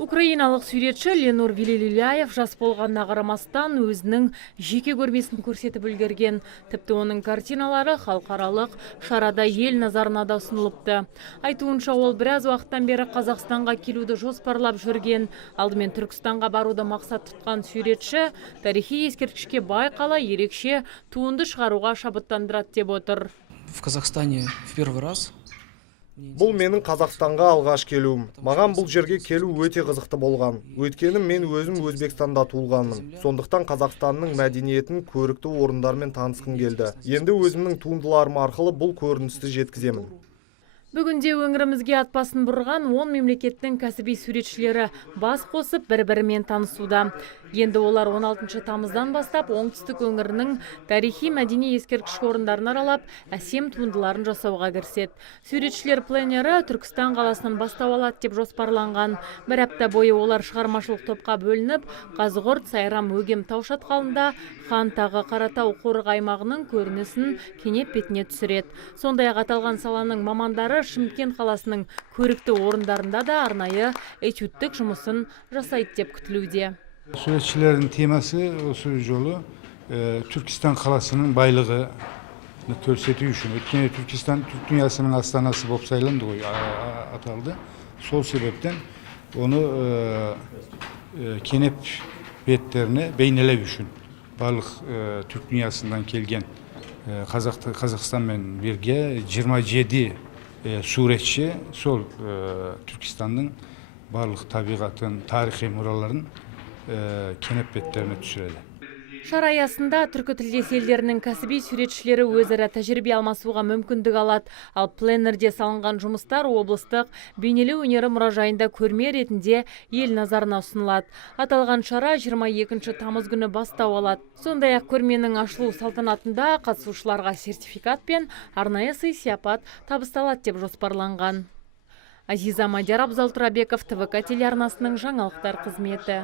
Украиналық суретші Ленур Велилюляев жас болғанына қарамастан өзінің жеке көрмесін көрсетіп үлгерген. Тіпті оның картиналары халықаралық шарада ел назарына да ұсынылыпты. Айтуынша, ол біраз уақыттан бері Қазақстанға келуді жоспарлап жүрген. Алдымен Түркістанға баруды мақсат тұтқан суретші тарихи ескерткішке бай қала ерекше туынды шығаруға шабыттандырады деп отыр. В Казахстане в первый раз. Бұл менің Қазақстанға алғаш келуім. Маған бұл жерге келу өте қызықты болған. Өйткені мен өзім Өзбекстанда туылғанмын. Сондықтан Қазақстанның мәдениетін, көрікті орындармен танысқым келді. Енді өзімнің туындыларым арқылы бұл көріністі жеткіземін. Бүгінде өңірімізге ат басын бұрған 10 мемлекеттің кәсіби суретшілері бас қосып бір-бірімен танысуда. Енді олар 16 тамыздан бастап оңтүстік өңірінің тарихи мәдени ескерткіш орындарын аралап, әсем туындыларын жасауға кіріседі. Суретшілер пленері Түркістан қаласынан бастау алады деп жоспарланған. Бір апта бойы олар шығармашылық топқа бөлініп, Қазығұрт, Сайрам, Өгем тау шатқалында Хан тағы Қаратау қорық аймағының көрінісін кенеп бетіне түсіреді. Сондай-ақ аталған саланың мамандары Шымкент қаласының көрікті орындарында да арнайы этюдтік жұмысын жасайды деп күтілуде. Суретшілердің темасы осы жолы Түркістан қаласының байлығы көрсету үшін. Өйткені Түркістан Түрк дүниясының астанасы болып сайланды ғой, аталды. Сол себептен оны кенеп беттеріне бейнелеу үшін барлық Түрк дүниясынан келген Қазақстанмен бірге 27 суретші сол Түркістанның барлық табиғатын, тарихи мұраларын кенеп беттеріне түсіреді. Шара аясында түркі тілдес елдерінің кәсіби суретшілері өзара тәжірибе алмасуға мүмкіндік алады. Ал пленерде салынған жұмыстар облыстық бейнелеу өнері мұражайында көрме ретінде ел назарына ұсынылады. Аталған шара 22 тамыз күні бастау алады. Сондай-ақ көрменің ашылу салтанатында қатысушыларға сертификат пен арнайы сый-сияпат табысталады деп жоспарланған. Азиза Мадияр, Абзал Тұрабеков, ТВК телеарнасының жаңалықтар қызметі.